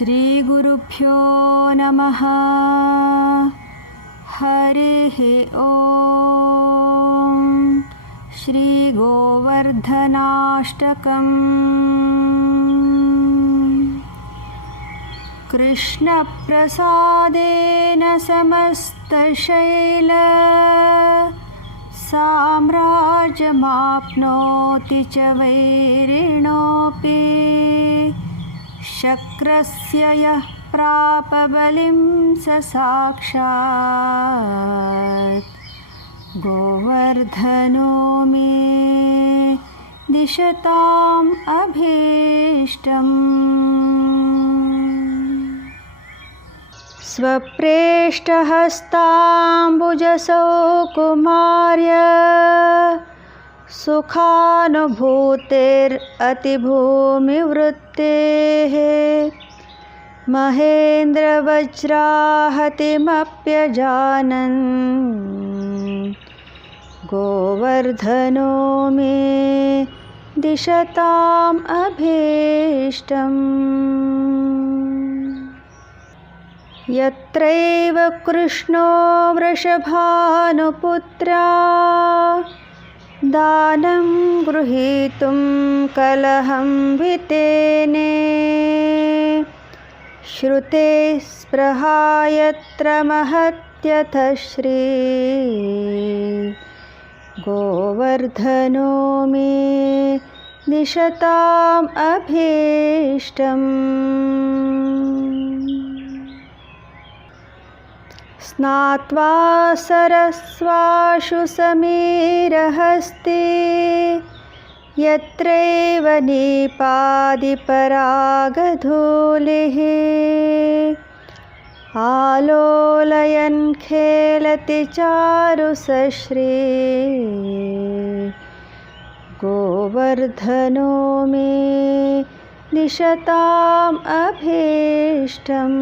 श्रीगुरुभ्यो नमः। हरिः ॐ। श्रीगोवर्धनाष्टकम्। कृष्णप्रसादेन समस्तशैल साम्राज्यमाप्नोति च वैरिणोऽपि। शक्रस्य यः प्रापबलिं स साक्षात् गोवर्धनो मे दिशताम् अभीष्टम्। स्वप्रेष्ठहस्ताम्बुजसौ कुमार्य सुखानुभूतेरतिभूमिवृत्तेः महेन्द्रवज्राहतिमप्यजानन् गोवर्धनो मे दिशताम् अभीष्टम्। यत्रैव कृष्णो वृषभानुपुत्रा दानं गृहीतुं कलहं वितेने। श्रुते स्पृहा यत्र महत्यथ श्री गोवर्धनो मे दिशताम् अभीष्टम्। स्नात्वा सरस्वाशु समीरहस्ते यत्रैव नीपादिपरागधूलिः आलोलयन् खेलति चारुसश्री गोवर्धनो मे दिशताम् अभीष्टम्।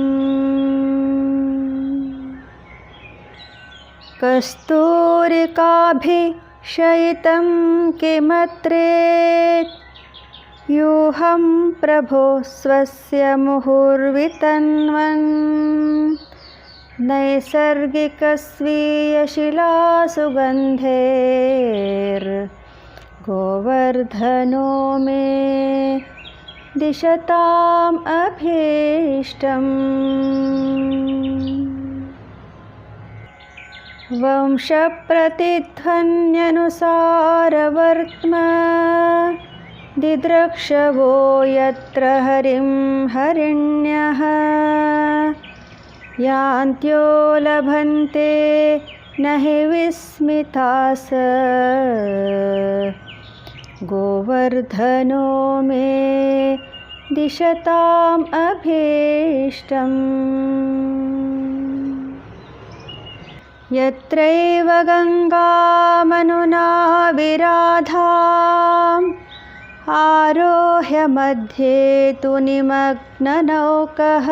कस्तूरिकाभिषयितं किमत्रेत् यूहं प्रभो स्वस्य मुहुर्वितन्वन् नैसर्गिकस्वीयशिलासुगन्धेर्गोवर्धनो मे दिशताम् अभीष्टम्। वंशप्रतिध्वन्यनुसारवर्त्म दिद्रक्षवो यत्र हरिं हरिण्यः यान्त्यो लभन्ते न हि विस्मितास गोवर्धनो मे दिशताम् अभीष्टम्। यत्रैव गङ्गामनुना विराधाम् आरोह्य मध्ये तु निमग्ननौकः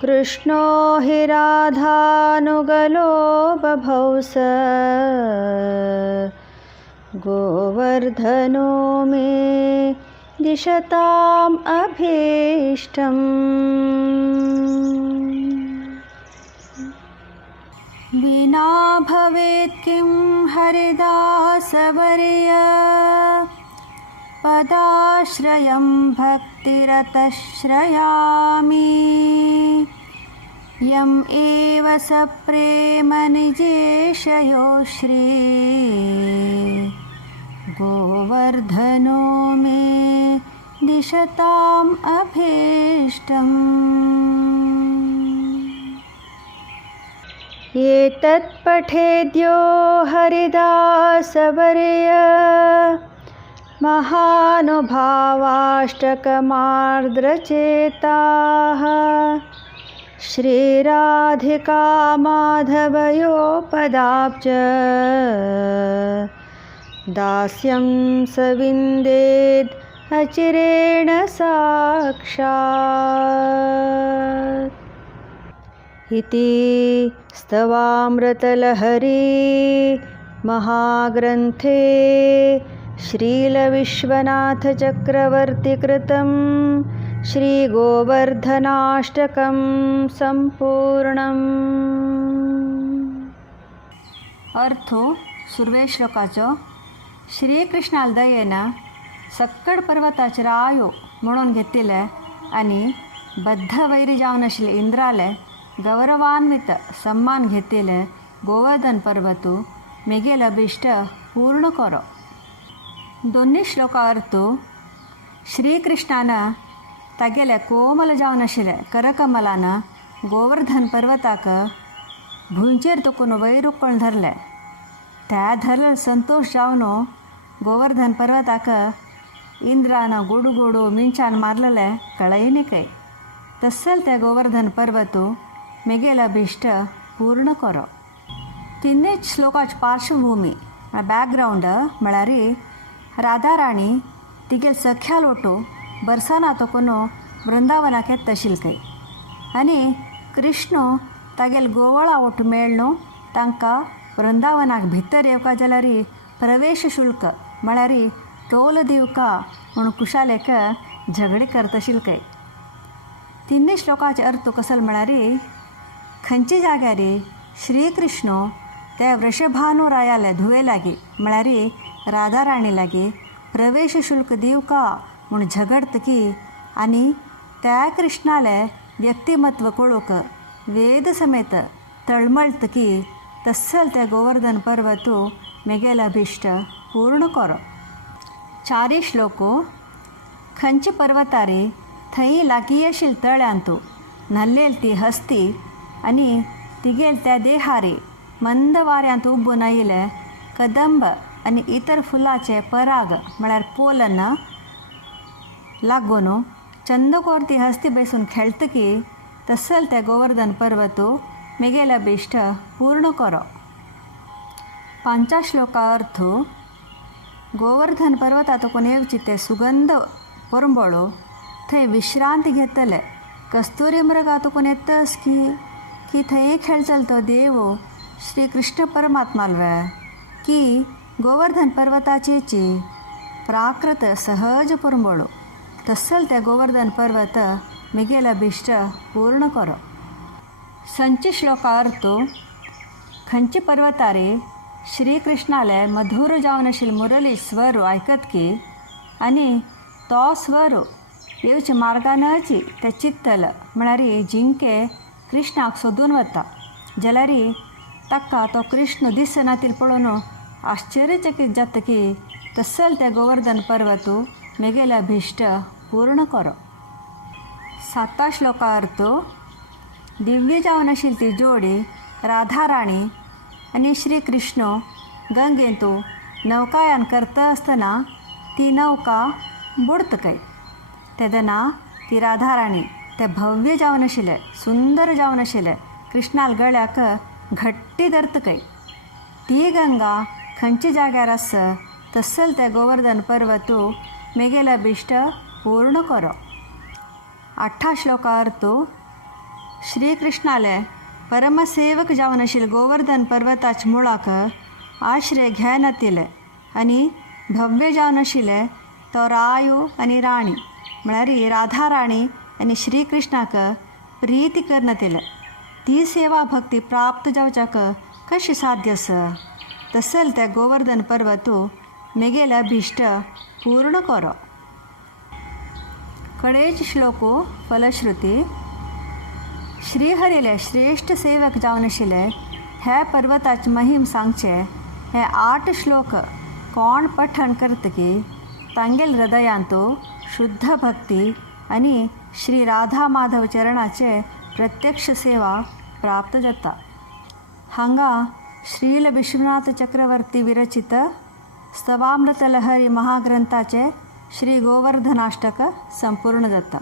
कृष्णो हि राधानुगलो बभौ स गोवर्धनो मे दिशताम् अभीष्टम्। विना भवेत् किं हरिदासवर्य पदाश्रयं भक्तिरतः श्रयामि। यम् एव स प्रेम निजेशयो श्री गोवर्धनो मे दिशताम् अभीष्टम्। एतत् पठेद्यो हरिदासवर्य महानुभावाष्टकमार्द्रचेताः श्रीराधिका माधवयोपदाब्ज दास्यं स विन्देद् अचिरेण साक्षात्। इति स्तवामृतलहरी महाग्रन्थे श्रीलविश्वनाथचक्रवर्तिकृतं श्रीगोवर्धनाष्टकं संपूर्णम्. अर्थो सुर्वे श्लोकाचो. श्रीकृष्णाल दयेनं सक्कड पर्वताचेर आयो म्हणून घेतिले आनी बद्ध वैरी जावन आशिल्ले इंद्राले गौरवान्वित सम्मान घेतिले गोवर्धन पर्वतू मेगेल अभिष्ट पूर्ण करो. दोन्ही श्लोका अर्थो. श्रीकृष्णानं तागेले कोमल जावन आशिल्ले करकमलानं गोवर्धन पर्वताक भुंयचेर तोकून वैरुक्कण धरले. त्या धरल संतोष जावन गोवर्धन पर्वताक इंद्रानं गोडू गोडू मिंचान मारलेले कळयनी कೈ. तस्सल ते गोवर्धन पर्वतू मेगेल अभिष्ट पूर्ण करो. तिन्नी श्लोकाची पार्श्वभूमी बॅकग्राऊंड म्हळ्यार राधा राणी तिगेल सख्या लोटू बरसाना तोकून वृंदावनाक येत आशिल्ले आनी कृष्ण तागेल गोवळा ओटू मेळ्ळू तांकां वृंदावनाक भितर येवका जाल्यार प्रवेश शुल्क म्हळ्यार टोल दिवका म्हणून कुशालेक झगडी करत आशिल्ले. तिन्नी श्लोकाचे अर्थ कसले म्हळ्यार खंयचे जाग्यार श्रीकृष्ण त्या वृषभानुरायाले धुवे लागी म्हळ्यार राधा राणी लागी प्रवेश शुल्क दिवका म्हणून झगडतकी आनी त्या कृष्णाले व्यक्तिमत्व कळूक वेद समेत तळमळतकी तस्सल ते गोवर्धन पर्वतू मेगेल अभिष्ट पूर्ण करो. चारी श्लोको. खंयचे पर्वतारी थंय लागीं आशिल्ले तळ्यांतू न्हल्लेल ती हस्ती आनी तिगेल त्या देहारी मंद वाऱ्यांत उबून आयिल्ले कदंब आनी इतर फुलाचे पराग म्हळ्यार पोलन लागून चंदकोर ती हस्ती बेसून खेळतकी तस्सल ते गोवर्धन पर्वतू मेगेल अभिष्ट पूर्ण करो. पांचा श्लोका अर्थ. गोवर्धन पर्वतातून येवची ते सुगंध परंबळू थंय विश्रांती घेतले कस्तुरी मृगातून येतस की थंय खेळचल तो देव श्री कृष्ण परमात्मालवे की गोवर्धन पर्वताचेची प्राकृत सहज परंबळू तस्सल ते गोवर्धन पर्वत मेगेल अभिष्ट पूर्ण करो. संच श्लोका अर्थ. खंयचे पर्वतारी श्रीकृष्णाले मधुर जावन आशिल्ले मुरली स्वर आयकतकी आनी तो स्वर येवचे मार्गानची ते चित्तल म्हळ्यार जिंके कृष्णाक सोदून वता जाल्यार ताका तो कृष्ण दिसनातील पळोवन आश्चर्यचकित जातकी तस्सल ते गोवर्धन पर्वतू मेगेल अभिष्ट पूर्ण करो. 7 श्लोका अर्थ. दिव्य जावन आशिल्ली ती जोडी राधा राणी आनी श्री कृष्ण गंगेंतू नौकायान करता आसतना ती नौका बुडतकय. तेदना ती राधा राणी ते भव्य जावन आशिल्ले सुंदर जावन आशिल्ले कृष्णाल गळ्याक घट्टी धरतकय. ती गंगा खंयच्या जाग्यार आस तस्सल ते गोवर्धन पर्वतू मेगेल अभिष्ट पूर्ण करो. 8 श्लोका अर्थ. श्रीकृष्णाले परमसेवक जावन आशिल्ले गोवर्धन पर्वताच्या मुळाक आश्रय घेन येतिले आनी भव्य जावन आशिल्ले तो रायू आनी राणी म्हळ्यार राधा राणी आनी श्रीकृष्णाक प्रीती करन येतिले. ती सेवा भक्ती प्राप्त जावच्याक कशी साध्य आस तस्सल ते गोवर्धन पर्वतू मेगेल अभिष्ट पूर्ण करो. कडेच श्लोको फलश्रुती. श्रीहरीले श्रेष्ठ सेवक जावन आशिल्ले हे पर्वताचे महिम सांगचे हे 8 श्लोक कोण पठण करतकी तांगेल हृदयांतू शुद्ध भक्ती आनी श्री राधा माधव चरणाचे प्रत्यक्ष सेवा प्राप्त जाता. हांगा श्रील विश्वनाथ चक्रवर्ती विरचित स्तवामृत लहरी महाग्रंथाचे श्री गोवर्धनाष्टक संपूर्ण जाता.